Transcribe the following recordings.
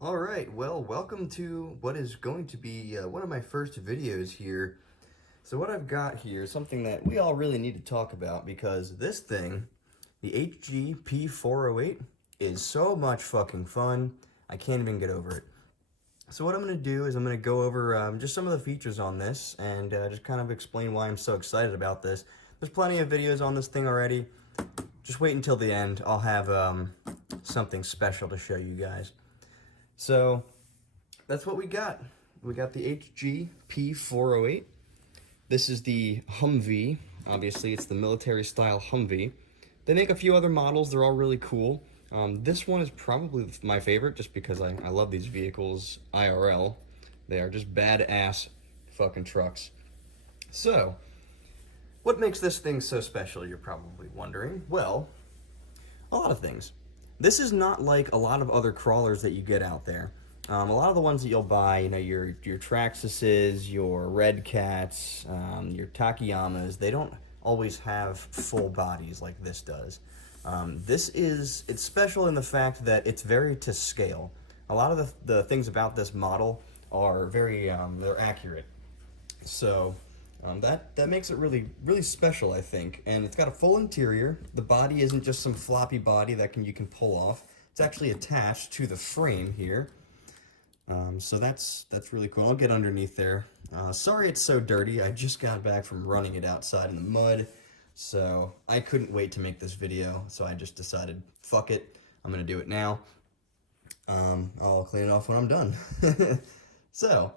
Alright, well, welcome to what is going to be one of my first videos here. So what I've got here is something that we all really need to talk about because this thing, the HG P-408, is so much fucking fun, I can't even get over it. So what I'm going to do is I'm going to go over just some of the features on this and just kind of explain why I'm so excited about this. There's plenty of videos on this thing already. Just wait until the end. I'll have something special to show you guys. So that's what we got. We got the HG P-408. This is the Humvee. Obviously, it's the military-style Humvee. They make a few other models. They're all really cool. This one is probably my favorite just because I love these vehicles IRL. They are just badass fucking trucks. So, what makes this thing so special, you're probably wondering? Well, a lot of things. This is not like a lot of other crawlers that you get out there. A lot of the ones that you'll buy, you know, your Traxxas's, your Red Cats, your Takeyamas, they don't always have full bodies like this does. It's special in the fact that it's very to scale. A lot of the things about this model are very, they're accurate. So, that makes it really special, I think. And it's got a full interior. The body isn't just some floppy body that you can pull off. It's actually attached to the frame here. So that's really cool. I'll get underneath there. Sorry it's so dirty. I just got back from running it outside in the mud. So I couldn't wait to make this video. So I just decided, fuck it. I'm gonna do it now. I'll clean it off when I'm done. So,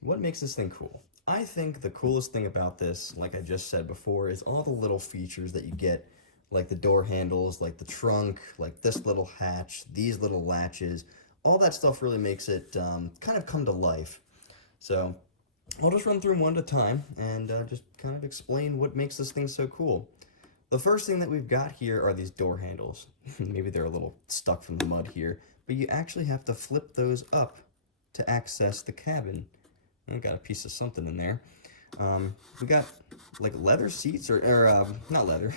what makes this thing cool? I think the coolest thing about this, like I just said before, is all the little features that you get, like the door handles, like the trunk, like this little hatch, these little latches. All that stuff really makes it kind of come to life. So I'll just run through them one at a time and just kind of explain what makes this thing so cool. The first thing that we've got here are these door handles. Maybe they're a little stuck from the mud here, but you actually have to flip those up to access the cabin. I got a piece of something in there. We got like leather seats, or not leather.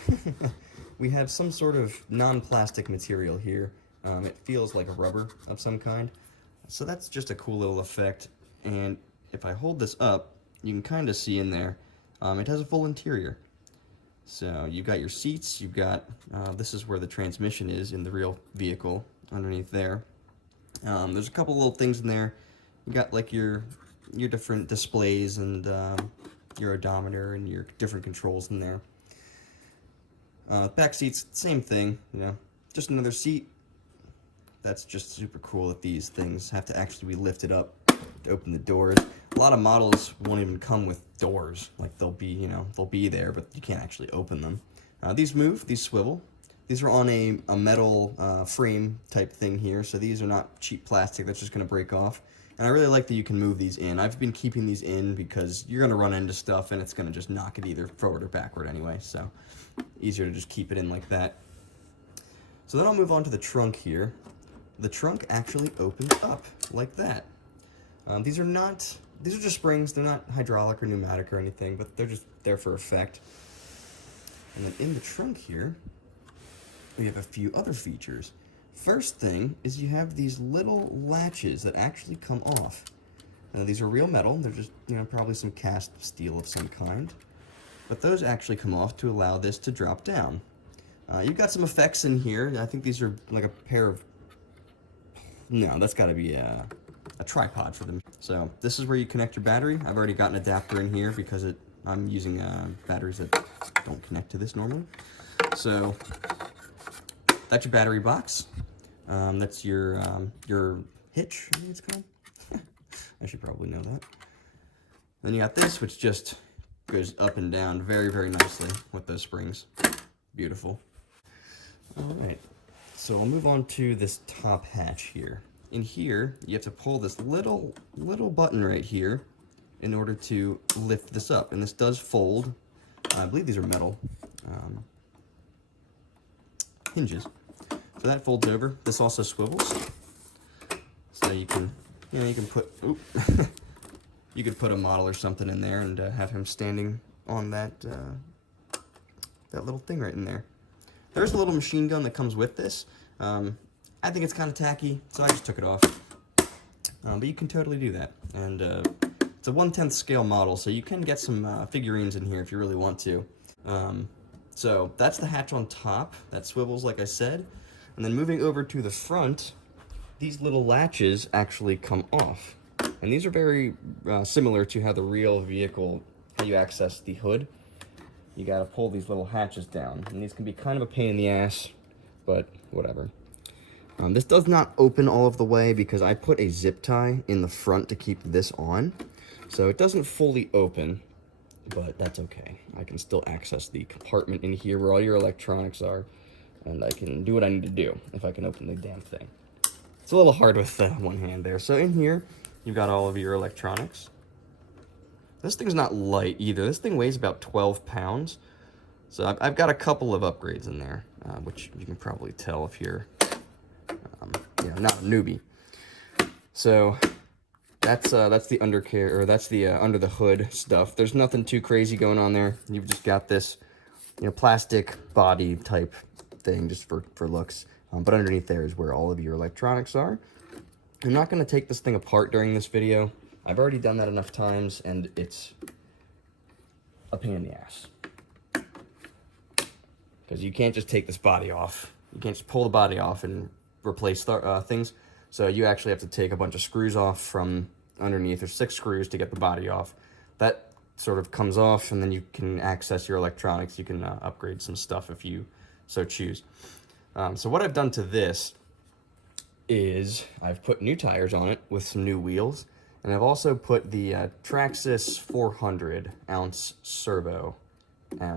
We have some sort of non-plastic material here. It feels like a rubber of some kind. So that's just a cool little effect. And if I hold this up, you can kind of see in there, it has a full interior. So you've got your seats, you've got, this is where the transmission is in the real vehicle, underneath there. There's a couple little things in there. You got like your different displays and your odometer and your different controls in there. Back seats, same thing, you know, just another seat. That's just super cool that these things have to actually be lifted up to open the doors. A lot of models won't even come with doors. Like they'll be, you know, they'll be there, but you can't actually open them. These move, these swivel. These are on a metal frame type thing here, so these are not cheap plastic that's just going to break off. And I really like that you can move these in. I've been keeping these in because you're going to run into stuff and it's going to just knock it either forward or backward anyway, so easier to just keep it in like that. So then I'll move on to the trunk here. The trunk actually opens up like that. These are just springs. They're not hydraulic or pneumatic or anything, but they're just there for effect. And then in the trunk here, we have a few other features. First thing is you have these little latches that actually come off. Now, these are real metal. They're just, you know, probably some cast steel of some kind. But those actually come off to allow this to drop down. You've got some effects in here. I think these are like a pair of... No, that's got to be a tripod for them. So this is where you connect your battery. I've already got an adapter in here because I'm using batteries that don't connect to this normally. So that's your battery box. That's your hitch, I think it's called. I should probably know that. Then you got this, which just goes up and down very, very nicely with those springs. Beautiful. All right, so I'll move on to this top hatch here. In here, you have to pull this little button right here in order to lift this up, and this does fold. I believe these are metal hinges. So that folds over. This also swivels. So you can, you know, you can put, you could put a model or something in there and have him standing on that little thing right in there. There's a little machine gun that comes with this. I think it's kind of tacky, so I just took it off. but you can totally do that. And it's a 1/10 scale model, so you can get some figurines in here if you really want to. So that's the hatch on top. That swivels, like I said. And then moving over to the front, these little latches actually come off. And these are very similar to how the real vehicle, how you access the hood. You gotta pull these little hatches down. And these can be kind of a pain in the ass, but whatever. This does not open all of the way because I put a zip tie in the front to keep this on. So it doesn't fully open, but that's okay. I can still access the compartment in here where all your electronics are, and I can do what I need to do if I can open the damn thing. It's a little hard with one hand there. So in here, you've got all of your electronics. This thing's not light either. This thing weighs about 12 pounds. So I've got a couple of upgrades in there, which you can probably tell if you're not a newbie. So that's the undercarriage, or that's the under the hood stuff. There's nothing too crazy going on there. You've just got this, plastic body type thing just for looks. But underneath there is where all of your electronics are. I'm not going to take this thing apart during this video. I've already done that enough times, and it's a pain in the ass. Because you can't just take this body off. You can't just pull the body off and replace things. So you actually have to take a bunch of screws off from underneath. There's 6 screws to get the body off. That sort of comes off, and then you can access your electronics. You can upgrade some stuff if you so choose. So what I've done to this is I've put new tires on it with some new wheels, and I've also put the Traxxas 400 ounce servo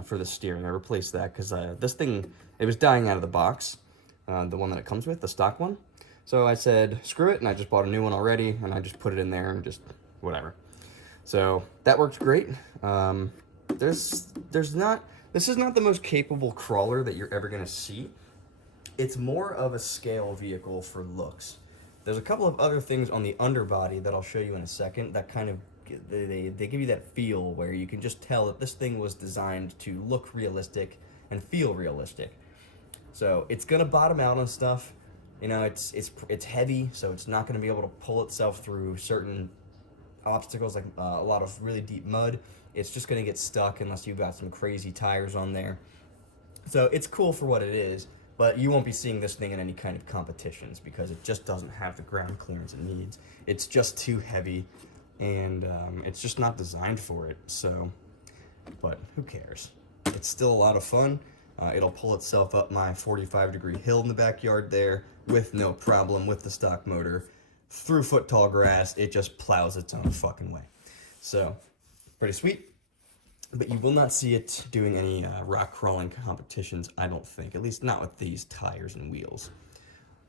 for the steering. I replaced that because this thing, it was dying out of the box, the one that it comes with, the stock one. So I said, screw it, and I just bought a new one already, and I just put it in there and just whatever. So that works great. This is not the most capable crawler that you're ever gonna see. It's more of a scale vehicle for looks. There's a couple of other things on the underbody that I'll show you in a second that kind of, they give you that feel where you can just tell that this thing was designed to look realistic and feel realistic. So it's gonna bottom out on stuff. It's heavy, so it's not gonna be able to pull itself through certain obstacles like a lot of really deep mud. It's just gonna get stuck unless you've got some crazy tires on there. So it's cool for what it is. But you won't be seeing this thing in any kind of competitions because it just doesn't have the ground clearance it needs. It's just too heavy, and it's just not designed for it. So, but who cares? It's still a lot of fun. It'll pull itself up my 45-degree hill in the backyard there with no problem with the stock motor. Through foot-tall grass, it just plows its own fucking way. So, pretty sweet. But you will not see it doing any rock crawling competitions, I don't think. At least not with these tires and wheels.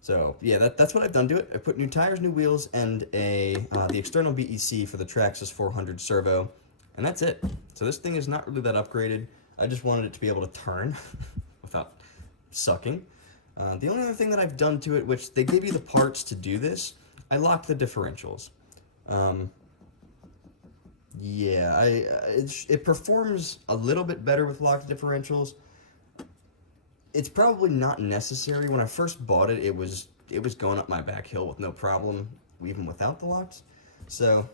So, yeah, that's what I've done to it. I put new tires, new wheels, and the external BEC for the Traxxas 400 servo. And that's it. So this thing is not really that upgraded. I just wanted it to be able to turn without sucking. The only other thing that I've done to it, which they give you the parts to do this, I locked the differentials. Yeah, it performs a little bit better with locked differentials. It's probably not necessary. When I first bought it, it was going up my back hill with no problem, even without the locks. So,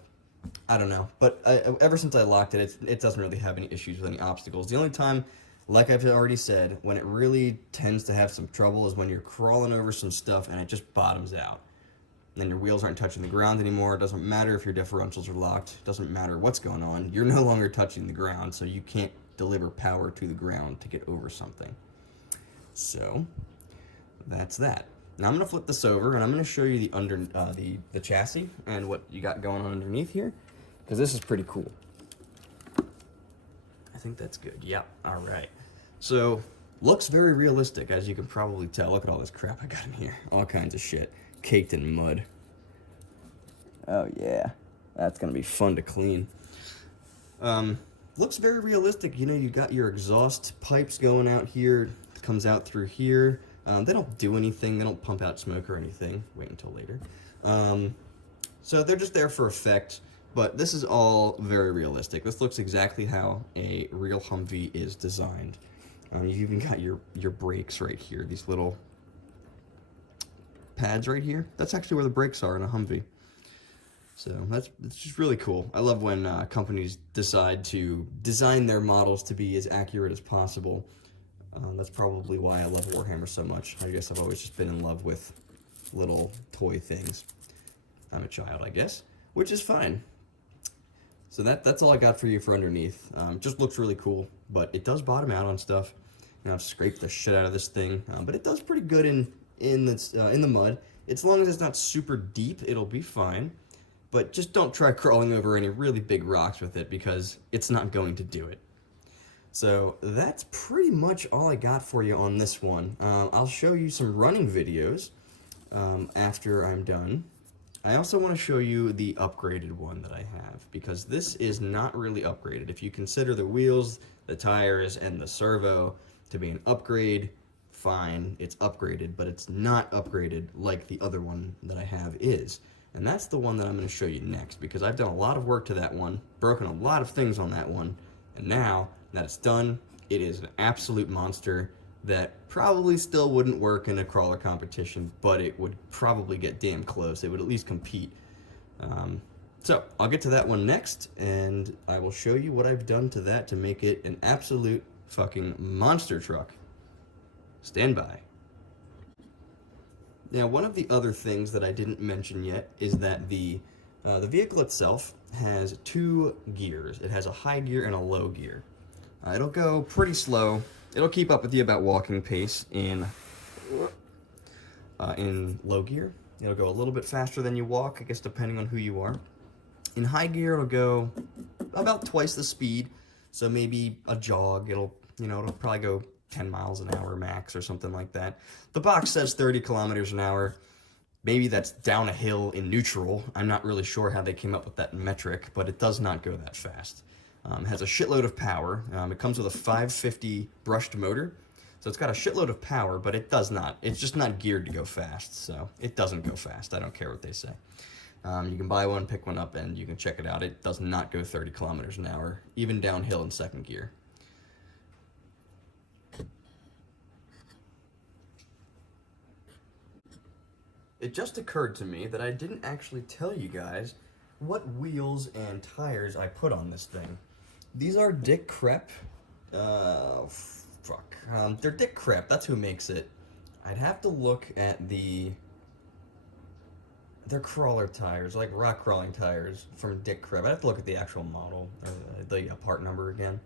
I don't know. But ever since I locked it, it doesn't really have any issues with any obstacles. The only time, like I've already said, when it really tends to have some trouble is when you're crawling over some stuff and it just bottoms out. And then your wheels aren't touching the ground anymore. It doesn't matter if your differentials are locked. It doesn't matter what's going on. You're no longer touching the ground, so you can't deliver power to the ground to get over something. So, that's that. Now I'm going to flip this over, and I'm going to show you the chassis and what you got going on underneath here, because this is pretty cool. I think that's good. Yep. All right. So, looks very realistic, as you can probably tell. Look at all this crap I got in here. All kinds of shit. Caked in mud. Oh yeah, that's gonna be fun to clean. Looks very realistic. You got your exhaust pipes going out here. It comes out through here. They don't do anything. They don't pump out smoke or anything. Wait until later. So they're just there for effect. But this is all very realistic. This looks exactly how a real Humvee is designed. You've even got your brakes right here. These little pads right here. That's actually where the brakes are in a Humvee. So it's just really cool. I love when companies decide to design their models to be as accurate as possible. That's probably why I love Warhammer so much. I guess I've always just been in love with little toy things. I'm a child, I guess, which is fine. So that's all I got for you for underneath. Just looks really cool, but it does bottom out on stuff. You know, I've scraped the shit out of this thing, but it does pretty good in the mud. As long as it's not super deep, it'll be fine. But just don't try crawling over any really big rocks with it because it's not going to do it. So that's pretty much all I got for you on this one. I'll show you some running videos after I'm done. I also want to show you the upgraded one that I have, because this is not really upgraded. If you consider the wheels, the tires, and the servo to be an upgrade, fine, it's upgraded, but it's not upgraded like the other one that I have is. And that's the one that I'm going to show you next, because I've done a lot of work to that one, broken a lot of things on that one, and now that it's done, it is an absolute monster that probably still wouldn't work in a crawler competition, but it would probably get damn close. It would at least compete. So I'll get to that one next, and I will show you what I've done to that to make it an absolute fucking monster truck. Stand by. Now, one of the other things that I didn't mention yet is that the vehicle itself has two gears. It has a high gear and a low gear. It'll go pretty slow. It'll keep up with you about walking pace in low gear. It'll go a little bit faster than you walk, I guess, depending on who you are. In high gear, it'll go about twice the speed. So maybe a jog, it'll probably go 10 miles an hour max or something like that. The box says 30 kilometers an hour. Maybe that's down a hill in neutral. I'm not really sure how they came up with that metric, but it does not go that fast. It has a shitload of power. It comes with a 550 brushed motor. So it's got a shitload of power, but it does not. It's just not geared to go fast. So it doesn't go fast. I don't care what they say. You can buy one, pick one up, and you can check it out. It does not go 30 kilometers an hour, even downhill in second gear. It just occurred to me that I didn't actually tell you guys what wheels and tires I put on this thing. These are Dick Crep. They're Dick Crep. That's who makes it. I'd have to look at they're crawler tires, like rock crawling tires from Dick Crep. I'd have to look at the actual model, or the part number again.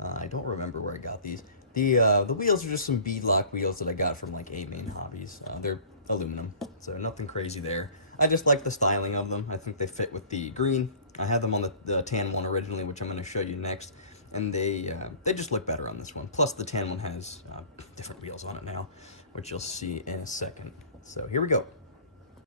I don't remember where I got these. The wheels are just some beadlock wheels that I got from like A-Main Hobbies. They're aluminum, so nothing crazy there. I just like the styling of them. I think they fit with the green. I had them on the tan one originally, which I'm going to show you next, and they just look better on this one. Plus, the tan one has different wheels on it now, which you'll see in a second. So here we go.